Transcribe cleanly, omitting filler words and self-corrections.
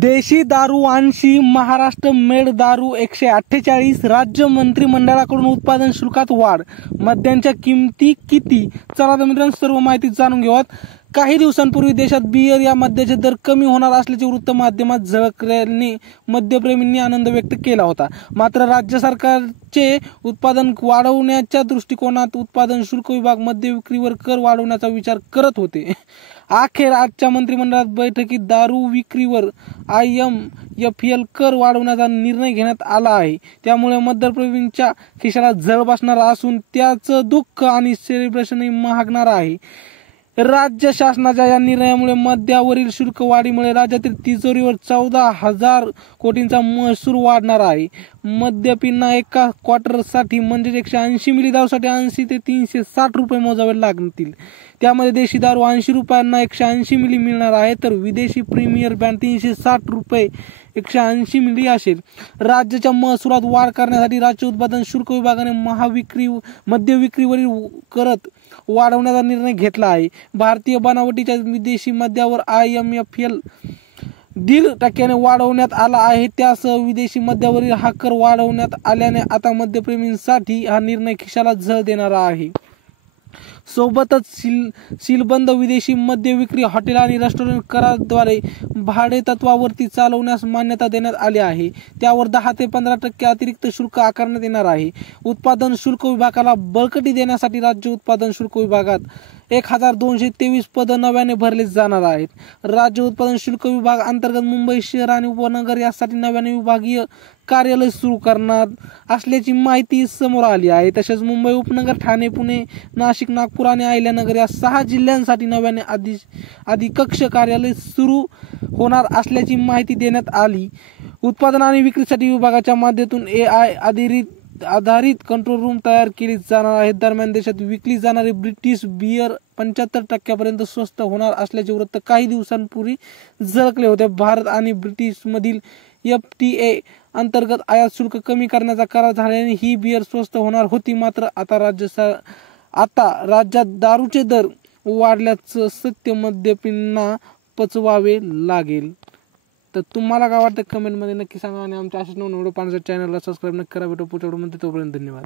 देशी दारू 80, महाराष्ट्र मेड दारू 148, राज्य मंत्रिमंडळाकडून उत्पादन शुल्कात वाढ, मद्यांच्या किमती किती? चला तर मित्रांनो सर्व माहिती जाणून घेऊयात। काही दिवसांपूर्वी देशात बियर या मद्याचे दर कमी होणार असल्याचे वृत्त माध्यमात झळकल्याने मद्यप्रेमींनी आनंद व्यक्त केला होता। मात्र राज्य सरकारचे उत्पादन वाढवण्याच्या दृष्टिकोनात उत्पादन शुल्क विभाग मद्य विक्रीवर कर वाढवण्याचा विचार करत होते। अखेर आजच्या मंत्रिमंडळ बैठकीत दारू विक्रीवर IMFL कर वाढवण्याचा निर्णय घेण्यात आला आहे। त्यामुळे मद्यप्रेमींच्या खिशाला झळ बसणार असून त्याचं दुःख आणि सेलिब्रेशनही महागणार आहे। राज्य शासनाच्या या निर्णयामुळे मद्यावरील शुल्क वाढीमुळे राज्यातील तिजोरीवर 14,000 कोटींचा महसूल वाढणार आहे। मद्यपींना एका क्वार्टरसाठी म्हणजे 180 मिली दारूसाठी 80 ते 360 रुपये मोजावे लागतील। त्यामध्ये देशी दारू 80 रुपयांना 180 मिली मिळणार आहे, तर विदेशी प्रीमियर ब्रँड 360 रुपये 180 मिली असेल। राज्याच्या महसुलात वाढ करण्यासाठी राज्य उत्पादन शुल्क विभागाने मद्य विक्रीवरील करत वाढवण्याचा निर्णय घेतला आहे। भारतीय बनावटीच्या विदेशी मद्यावर IMFL 1.5% वाढवण्यात आला आहे। त्यासह विदेशी मद्यावरील हा कर वाढवण्यात आल्याने आता मद्यप्रेमींसाठी हा निर्णय खिशाला झळ देणारा आहे। सोबतच सीलबंद विदेशी मद्य विक्री हॉटेल आणि रेस्टॉरंट कराद्वारे भाडे तत्वावरती चालवण्यास मान्यता देण्यात आली आहे। त्यावर 10 ते 15% अतिरिक्त शुल्क आकारण्यात येणार आहे। उत्पादन शुल्क विभागाला बळकटी देण्यासाठी राज्य उत्पादन शुल्क विभागात 1223 पद नव्याने भरले जाणार आहेत। राज्य उत्पादन शुल्क विभाग अंतर्गत मुंबई शहर आणि उपनगर यासाठी नव्याने विभागीय कार्यालय सुरू करणार असल्याची माहिती समोर आली आहे। तसेच मुंबई उपनगर, ठाणे, पुणे, नाशिक, नागपूर आणि अहिल्यानगर या 6 जिल्ह्यांसाठी नव्याने अधिकक्ष कार्यालय सुरू होणार असल्याची माहिती देण्यात आली। उत्पादन आणि विक्रीसाठी विभागाच्या माध्यमातून AI आधारित कंट्रोल रूम तयार केली जाणार आहेत। दरम्यान देशात विकली जाणारी ब्रिटिश बियर 75% स्वस्त होणार असल्याचे वृत्त काही दिवसांपूर्वी झळकले होते। भारत आणि ब्रिटनमधील FTA अंतर्गत आयात शुल्क कमी करण्याचा करार झाल्याने ही बियर स्वस्त होणार होती। मात्र आता राज्यात दारूचे दर वाढल्याचं सत्य मद्यपींना पचवावे लागेल। तर तुम्हाला काय वाटतं कमेंटमध्ये नक्की सांगा आणि आमच्या अशाच नवीन व्हिडिओ पाहण्यासाठी चॅनलला सबस्क्राईब नक्की करा। भेटू पुढच्या व्हिडिओमध्ये, तोपर्यंत धन्यवाद।